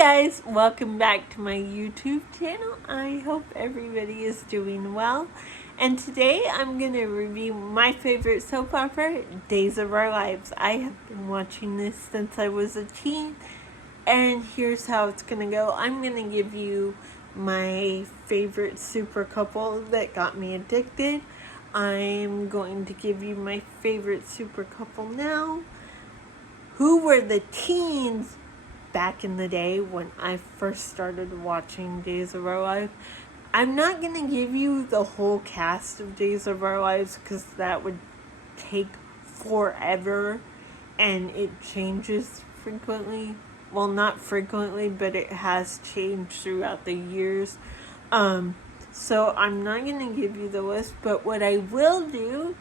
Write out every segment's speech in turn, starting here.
guys, welcome back to my YouTube channel. I hope everybody is doing well. And today I'm going to review my favorite soap opera, Days of Our Lives. I have been watching this since I was a teen, and here's how it's going to go. I'm going to give you my favorite super couple that got me addicted. I'm going to give you my favorite super couple now. Who were the teens back in the day when I first started watching Days of Our Lives? I'm not going to give you the whole cast of Days of Our Lives because that would take forever and it changes frequently. Well, not frequently, but it has changed throughout the years. So I'm not going to give you the list, but what I will do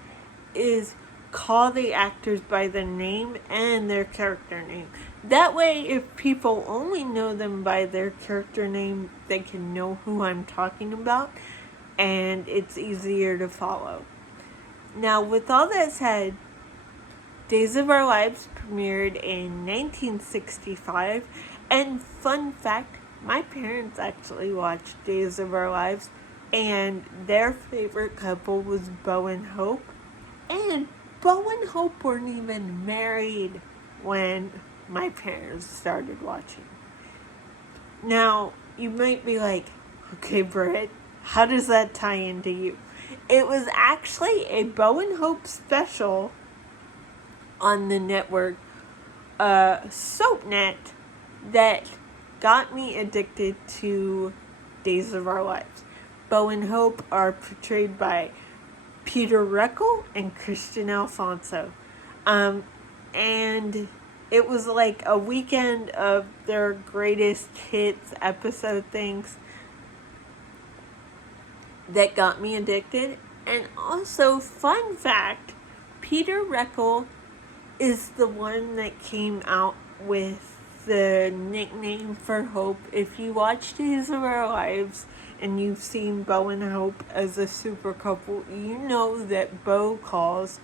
is call the actors by their name and their character name. That way, if people only know them by their character name, they can know who I'm talking about, and it's easier to follow. Now, with all that said, Days of Our Lives premiered in 1965, and fun fact, my parents actually watched Days of Our Lives, and their favorite couple was Bo and Hope, and Bo and Hope weren't even married when my parents started watching. Now, you might be like, okay, Britt, how does that tie into you? It was actually a Bo and Hope special on the network, SoapNet, that got me addicted to Days of Our Lives. Bo and Hope are portrayed by Peter Reckell and Christian Alfonso. And it was like a weekend of their greatest hits episode things that got me addicted. And also, fun fact, Peter Reckell is the one that came out with the nickname for Hope. If you watch Days of Our Lives and you've seen Bo and Hope as a super couple, you know that Bo calls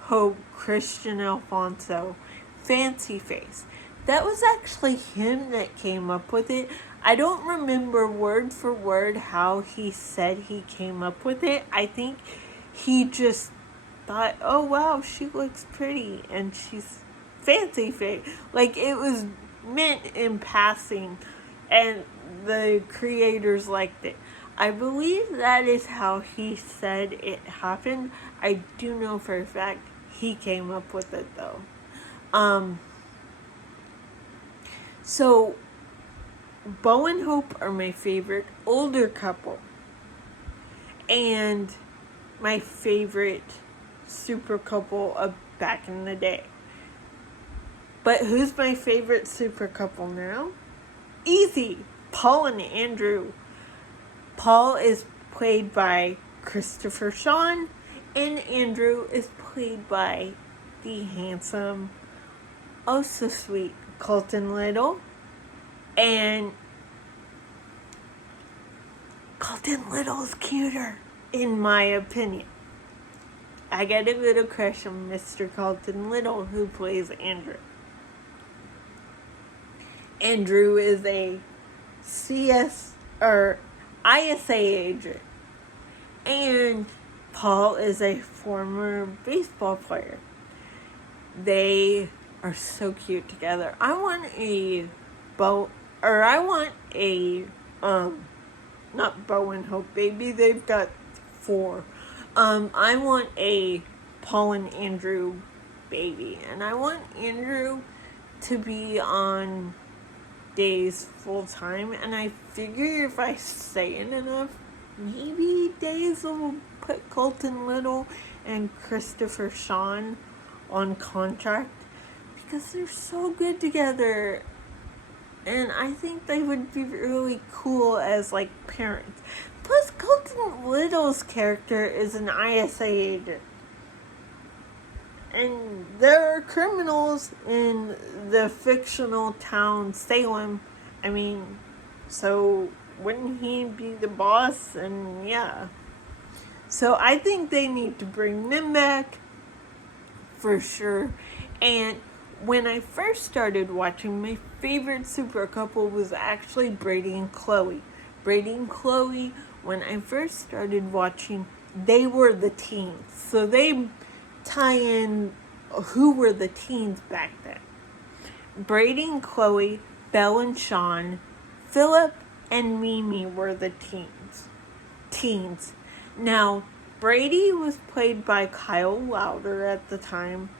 Hope Christian Alfonso Fancy Face. That was actually him that came up with it. I don't remember word for word how he said he came up with it. I think he just thought, oh wow, she looks pretty and she's fancy face. Like, it was meant in passing, and the creators liked it. I believe that is how he said it happened. I do know for a fact he came up with it though. So Bo and Hope are my favorite older couple, and my favorite super couple of back in the day. But who's my favorite super couple now? Easy, Paul and Andrew. Paul is played by Christopher Sean, and Andrew is played by the handsome, oh so sweet, Colton Little. And Colton Little's cuter, in my opinion. I got a little crush on Mr. Colton Little, who plays Andrew. Andrew is a ISA agent, and Paul is a former baseball player. They are so cute together. I want not Bo and Hope, baby. They've got 4. I want a Paul and Andrew baby, and I want Andrew to be on Days full time, and I figure if I say it enough, maybe Days will put Colton Little and Christopher Sean on contract because they're so good together, and I think they would be really cool as like parents. Plus, Colton Little's character is an ISA agent, and there are criminals in the fictional town Salem. I mean, so wouldn't he be the boss? And yeah. So I think they need to bring them back for sure. And when I first started watching, my favorite super couple was actually Brady and Chloe. Brady and Chloe, when I first started watching, they were the teens. So they tie in who were the teens back then. Brady and Chloe, Belle and Sean, Philip and Mimi were the teens. Now, Brady was played by Kyle Lowder at the time,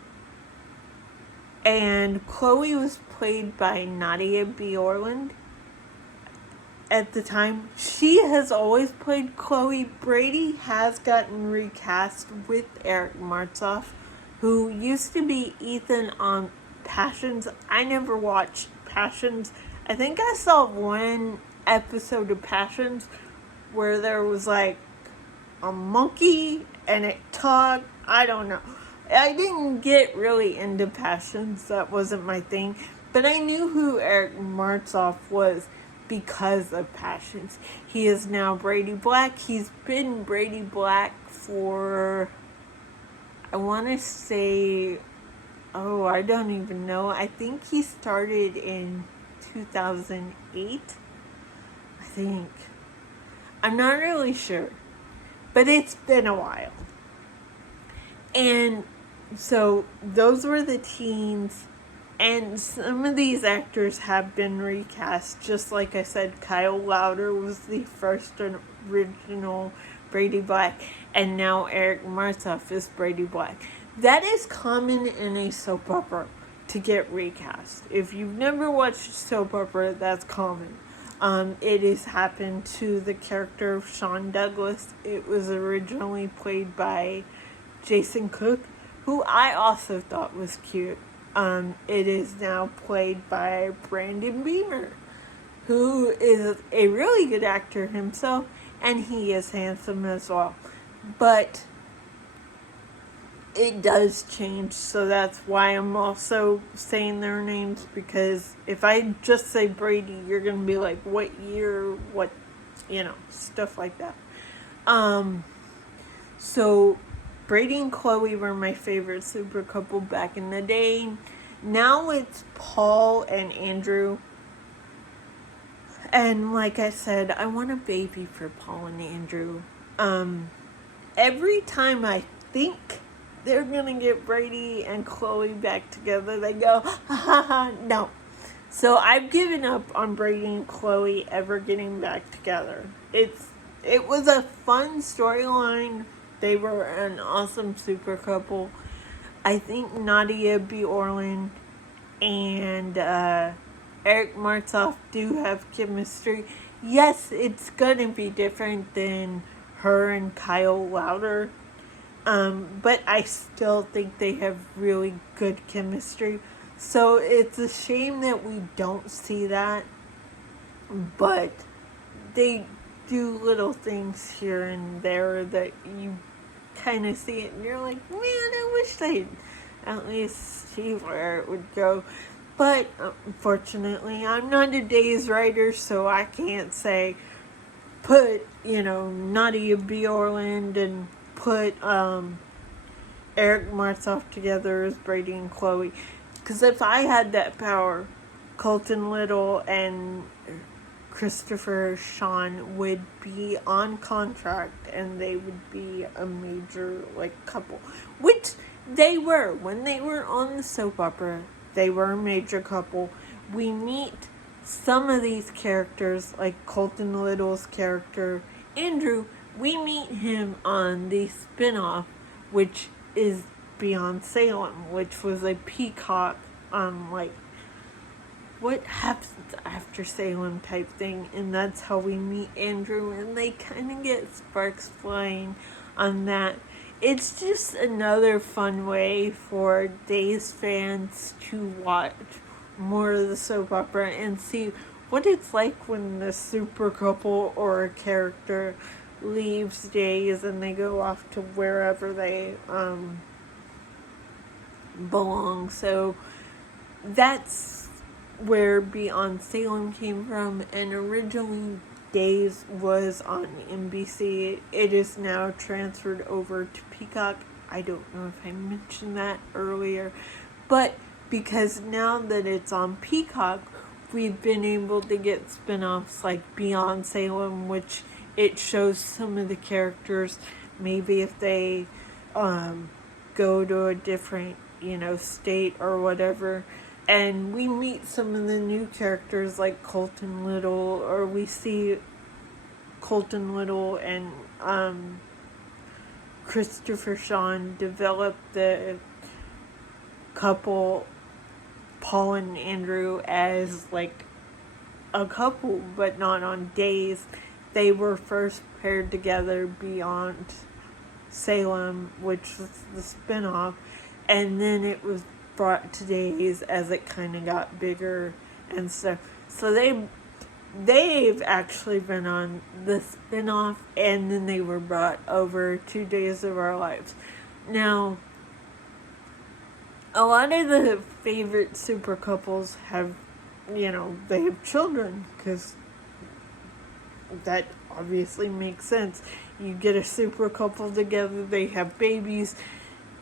and Chloe was played by Nadia B. Orland at the time. She has always played Chloe. Brady has gotten recast with Eric Martsolf, who used to be Ethan on Passions. I never watched Passions. I think I saw one episode of Passions where there was like a monkey and it talked. I don't know. I didn't get really into Passions. That wasn't my thing. But I knew who Eric Martsolf was because of Passions. He is now Brady Black. He's been Brady Black for, I want to say, I don't even know. I think he started in 2008. I think. I'm not really sure. But it's been a while. And so those were the teens. And some of these actors have been recast. Just like I said, Kyle Lowder was the first original Brady Black. And now Eric Martsolf is Brady Black. That is common in a soap opera to get recast. If you've never watched a soap opera, that's common. It has happened to the character of Sean Douglas. It was originally played by Jason Cook, who I also thought was cute. It is now played by Brandon Beamer, who is a really good actor himself, and he is handsome as well. But it does change, so that's why I'm also saying their names, because if I just say Brady, you're going to be like, what year, what, stuff like that. So Brady and Chloe were my favorite super couple back in the day. Now it's Paul and Andrew. And like I said, I want a baby for Paul and Andrew. Every time I think they're gonna get Brady and Chloe back together, they go, no. So I've given up on Brady and Chloe ever getting back together. It was a fun storyline. They were an awesome super couple. I think Nadia B. Orland and Eric Martsolf do have chemistry. Yes, it's gonna be different than her and Kyle Lowder. But I still think they have really good chemistry. So it's a shame that we don't see that. But they do little things here and there that you kind of see it and you're like, man, I wish they'd at least see where it would go. But unfortunately, I'm not a Days writer, so I can't say put, Nadia B. Orland and put Eric Martsolf together as Brady and Chloe. Because if I had that power, Colton Little and Christopher Sean would be on contract and they would be a major couple. Which they were. When they were on the soap opera, they were a major couple. We meet some of these characters, like Colton Little's character, Andrew. We meet him on the spin-off, which is Beyond Salem, which was a Peacock, what happens after Salem type thing, and that's how we meet Andrew, and they kind of get sparks flying on that. It's just another fun way for Days fans to watch more of the soap opera and see what it's like when the super couple or a character leaves Days and they go off to wherever they belong. So that's where Beyond Salem came from, and originally Days was on NBC. It is now transferred over to Peacock. I don't know if I mentioned that earlier, but because now that it's on Peacock, we've been able to get spin-offs like Beyond Salem, which it shows some of the characters, maybe if they go to a different, state or whatever. And we meet some of the new characters like Colton Little, or we see Colton Little and Christopher Sean develop the couple, Paul and Andrew, as like a couple, but not on Days. They were first paired together Beyond Salem, which was the spinoff, and then it was brought to Days as it kind of got bigger and stuff. So they've actually been on the spinoff, and then they were brought over to Days of Our Lives. Now, a lot of the favorite super couples have, they have children, because that obviously makes sense. You get a super couple together, they have babies,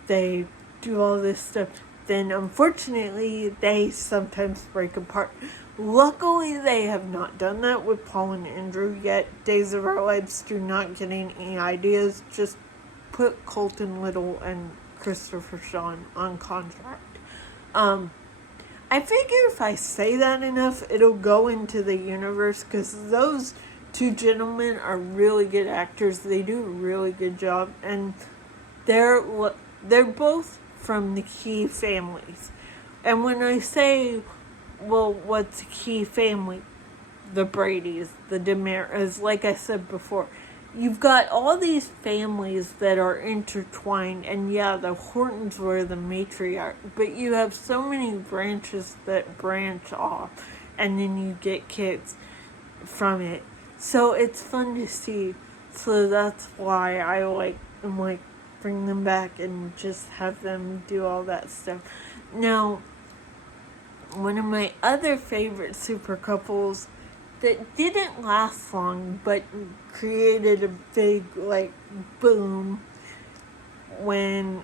they do all this stuff. Then, unfortunately, they sometimes break apart. Luckily, they have not done that with Paul and Andrew yet. Days of Our Lives do not get any ideas. Just put Colton Little and Christopher Sean on contract. I figure if I say that enough, it'll go into the universe, because those two gentlemen are really good actors. They do a really good job, and they're both from the Key families. And when I say, well, what's a Key family? The Bradys, the Demaras, like I said before. You've got all these families that are intertwined, and yeah, the Hortons were the matriarch, but you have so many branches that branch off, and then you get kids from it. So it's fun to see. So that's why I'm like, bring them back and just have them do all that stuff. Now, one of my other favorite super couples that didn't last long, but created a big, boom when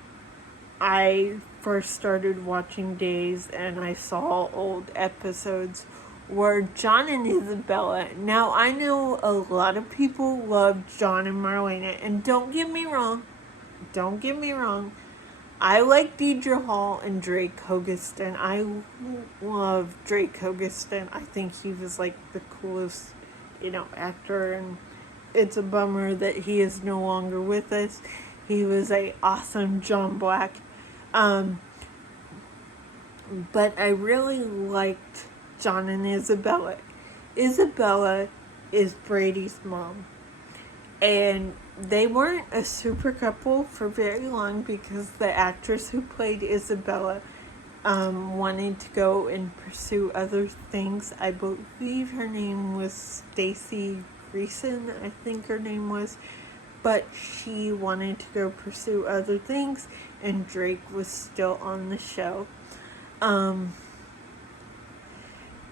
I first started watching Days and I saw old episodes, were John and Isabella. Now, I know a lot of people love John and Marlena, and don't get me wrong, I like Deidre Hall and Drake Hogestyn. I love Drake Hogestyn. I think he was the coolest, actor, and it's a bummer that he is no longer with us. He was a awesome John Black. But I really liked John and Isabella. Isabella is Brady's mom. And they weren't a super couple for very long, because the actress who played Isabella wanted to go and pursue other things. I believe her name was Stacey Greason, I think her name was. But she wanted to go pursue other things, and Drake was still on the show.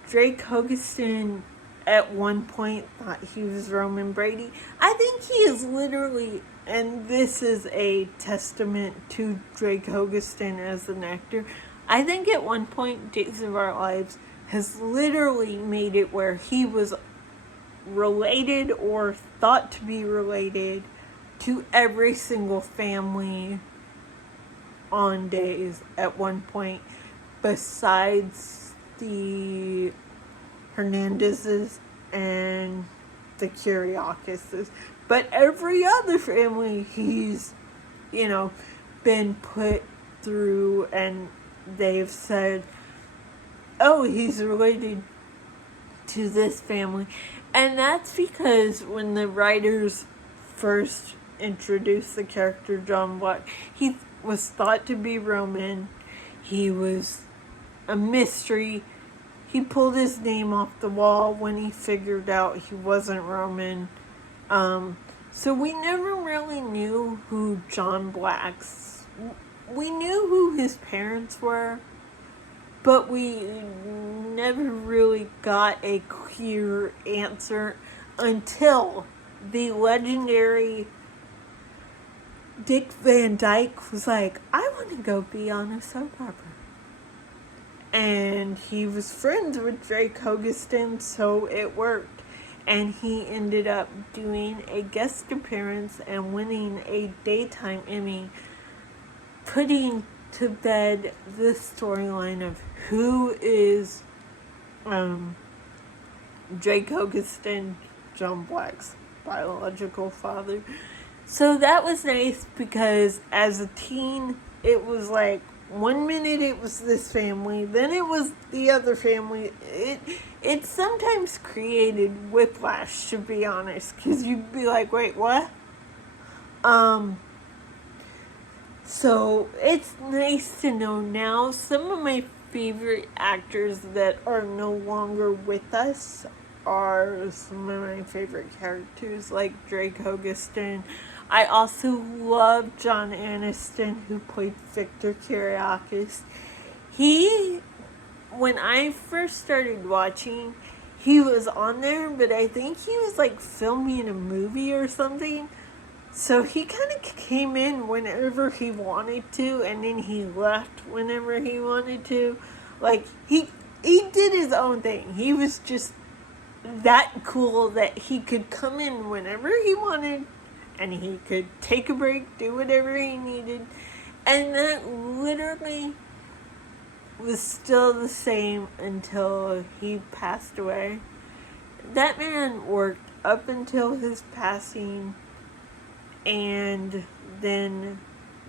Drake Hogestyn at one point thought he was Roman Brady. I think he is literally, and this is a testament to Drake Hogestyn as an actor, I think at one point Days of Our Lives has literally made it where he was related or thought to be related to every single family on Days at one point, besides the Hernandezes and the Kiriakis. But every other family he's, been put through, and they've said, oh, he's related to this family. And that's because when the writers first introduced the character John Black, he was thought to be Roman. He was a mystery. He pulled his name off the wall when he figured out he wasn't Roman. So we never really knew who John Black's... We knew who his parents were, but we never really got a clear answer until the legendary Dick Van Dyke was like, I want to go be on a soap opera. and he was friends with Drake Hogestyn, so it worked. And he ended up doing a guest appearance and winning a Daytime Emmy, putting to bed the storyline of who is Drake Hogestyn, John Black's biological father. So that was nice, because as a teen, it was like, one minute it was this family, then it was the other family. It sometimes created whiplash, to be honest, because you'd be like, wait, what? So it's nice to know now. Some of my favorite actors that are no longer with us are some of my favorite characters, like Drake Hogestyn. I also love John Aniston, who played Victor Kiriakis. When I first started watching, he was on there, but I think he was like filming a movie or something. So he kind of came in whenever he wanted to, and then he left whenever he wanted to. Like, he did his own thing. He was just that cool that he could come in whenever he wanted, and he could take a break, do whatever he needed. And that literally was still the same until he passed away. That man worked up until his passing, and then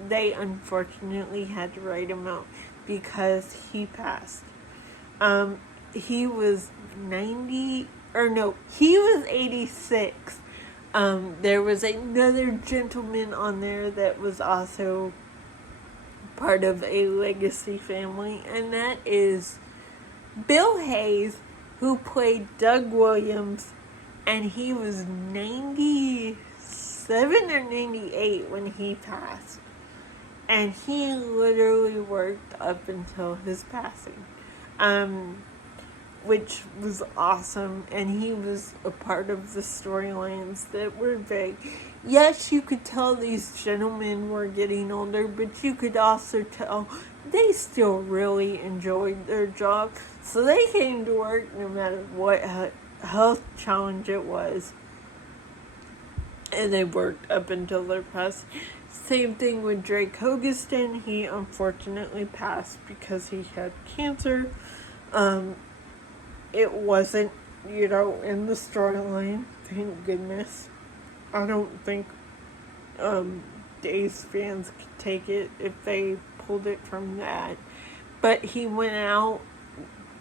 they unfortunately had to write him out because he passed. He was 86. There was another gentleman on there that was also part of a legacy family, and that is Bill Hayes, who played Doug Williams, and he was 97 or 98 when he passed. And he literally worked up until his passing, which was awesome. And he was a part of the storylines that were big. Yes, you could tell these gentlemen were getting older, but you could also tell they still really enjoyed their job. So they came to work no matter what health challenge it was. And they worked up until their passing. Same thing with Drake Hogestyn. He unfortunately passed because he had cancer. It wasn't, in the storyline, thank goodness. I don't think Days fans could take it if they pulled it from that. But he went out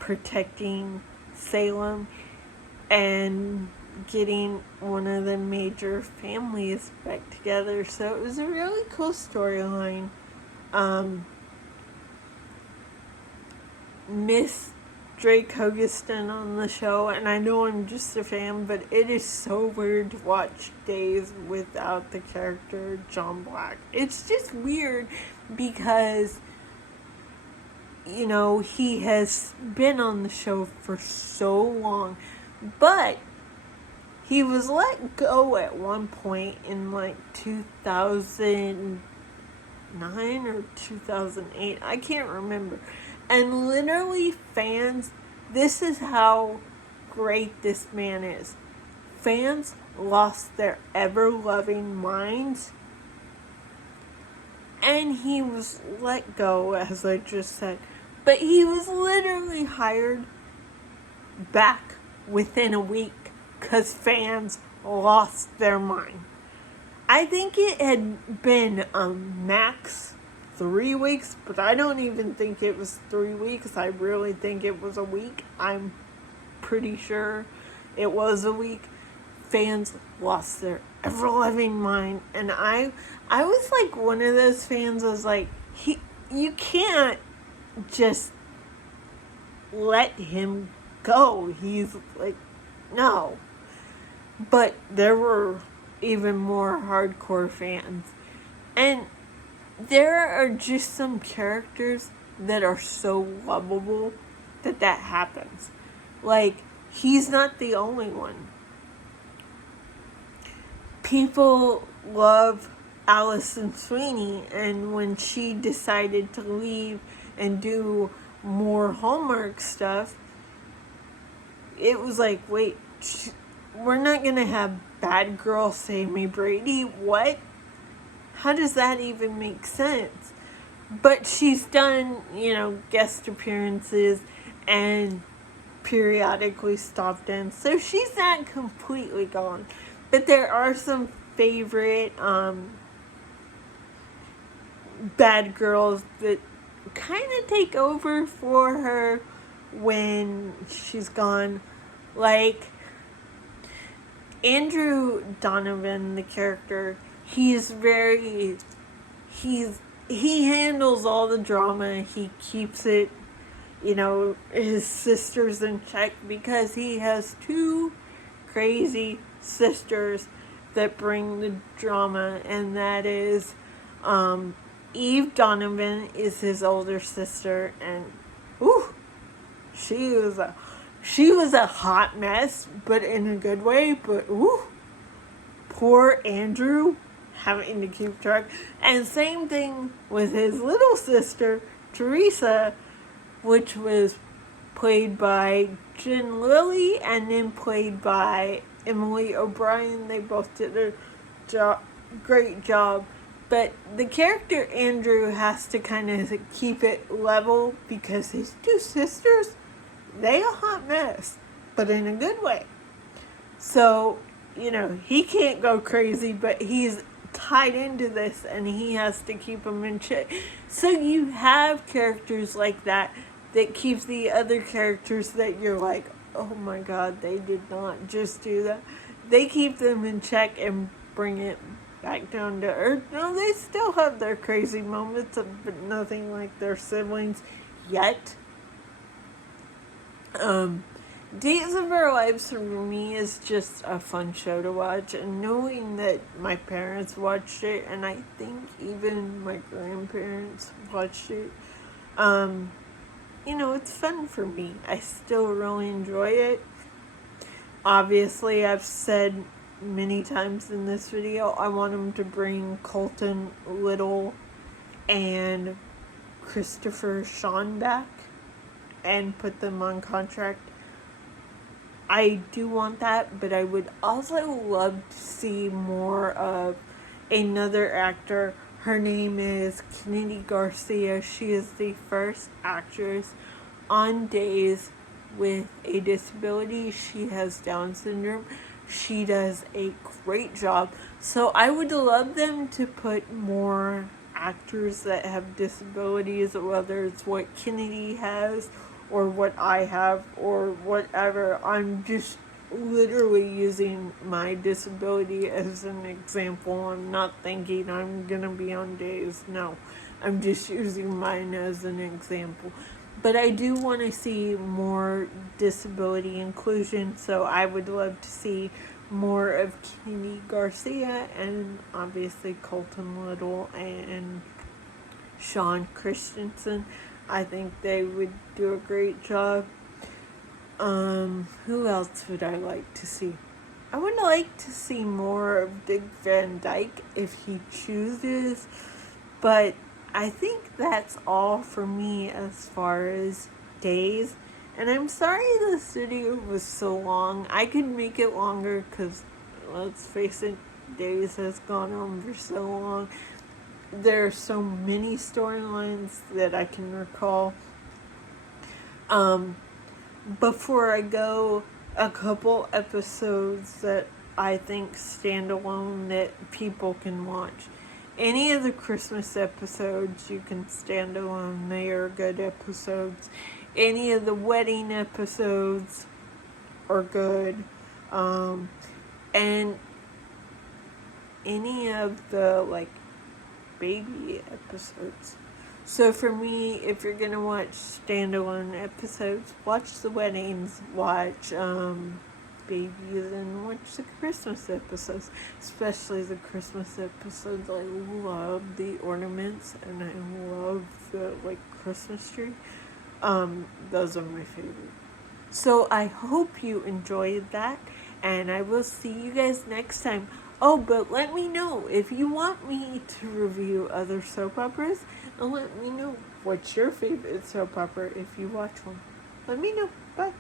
protecting Salem and getting one of the major families back together. So it was a really cool storyline. Miss Drake Hogestyn on the show, and I know I'm just a fan, but it is so weird to watch Days without the character John Black. It's just weird because, he has been on the show for so long, but he was let go at one point in 2009 or 2008. I can't remember. And literally, fans, this is how great this man is. Fans lost their ever-loving minds. And he was let go, as I just said. But he was literally hired back within a week because fans lost their mind. I think it had been max 3 weeks, but I don't even think it was 3 weeks. I really think it was a week. I'm pretty sure it was a week. Fans lost their ever-loving mind, and I was like one of those fans. I was like, you can't just let him go. He's like, no. But there were even more hardcore fans, and there are just some characters that are so lovable that happens. Like, he's not the only one. People love Allison Sweeney, and when she decided to leave and do more Hallmark stuff, it was like, wait, we're not going to have bad girl Sammy Brady? What? How does that even make sense? But she's done, guest appearances and periodically stopped in. So she's not completely gone. But there are some favorite bad girls that kind of take over for her when she's gone. Like Andrew Donovan, the character, he handles all the drama. He keeps it, his sisters in check because he has two crazy sisters that bring the drama, and that is Eve Donovan is his older sister, and she was a hot mess, but in a good way. But poor Andrew having to keep track. And same thing with his little sister Teresa, which was played by Jen Lilly and then played by Emily O'Brien. They both did a great job. But the character Andrew has to kind of keep it level because his two sisters, they a hot mess, but in a good way. So, he can't go crazy, but he's tied into this and he has to keep them in check. So you have characters like that keeps the other characters that you're like, oh my God, they did not just do that. They keep them in check and bring it back down to earth. No, they still have their crazy moments, but nothing like their siblings yet. Days of Our Lives for me is just a fun show to watch, and knowing that my parents watched it, and I think even my grandparents watched it, it's fun for me. I still really enjoy it. Obviously, I've said many times in this video, I want them to bring Colton Little and Christopher Sean back and put them on contract. I do want that, but I would also love to see more of another actor. Her name is Kennedy Garcia. She is the first actress on Days with a disability. She has Down syndrome. She does a great job. So I would love them to put more actors that have disabilities, whether it's what Kennedy has or what I have or whatever. I'm just literally using my disability as an example. I'm not thinking I'm gonna be on Days. No, I'm just using mine as an example. But I do want to see more disability inclusion, so I would love to see more of Kennedy Garcia and obviously Colton Little and Sean Christensen. I think they would do a great job. Who else would I like to see? I would like to see more of Dick Van Dyke if he chooses, but I think that's all for me as far as Days. And I'm sorry this video was so long. I could make it longer because, let's face it, Days has gone on for so long. There are so many storylines that I can recall. Before I go, a couple episodes that I think stand alone that people can watch. Any of the Christmas episodes you can stand alone. They are good episodes. Any of the wedding episodes are good. And any of the, baby episodes. So for me, if you're going to watch standalone episodes, watch the weddings, watch babies, and watch the Christmas episodes. Especially the Christmas episodes. I love the ornaments, and I love the, Christmas tree. Those are my favorite. So I hope you enjoyed that, and I will see you guys next time. Oh, but let me know if you want me to review other soap operas, and let me know what's your favorite soap opera if you watch one. Let me know. Bye.